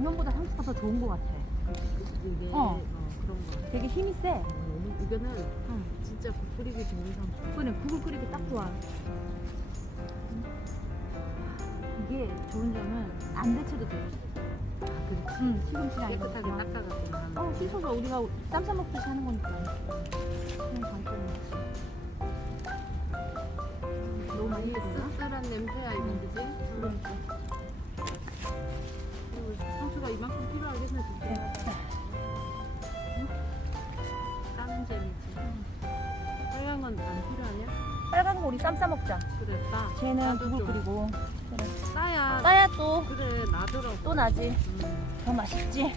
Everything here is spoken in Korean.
작년보다 상추가 더 좋은 것 같아. 이게 그런 거. 되게 힘이 세. 이거는 진짜 국 끓이기 좋은 상추. 그거는 국을 끓이기 딱 좋아. 이게 좋은 점은 안 데쳐도 돼. 그렇지. 시금치랑 이거. 깨끗하게 닦아갖고. 씻어서 우리가 쌈 싸먹듯이 하는 거니까. 그런 장점이지. 너무 많이 했어? 씁쓸한 냄새야 이거 그지? 그러니까. 그리고 상추가 이만큼 필요하겠네 진짜. 까는 재미지. 빨간 건 안 필요하냐? 빨간 거 우리 쌈 싸먹자. 그래 따. 쟤는 나도 국을 좀. 끓이고. 그래. 따야. 따야 또 그래 나더라고. 나지. 더 맛있지?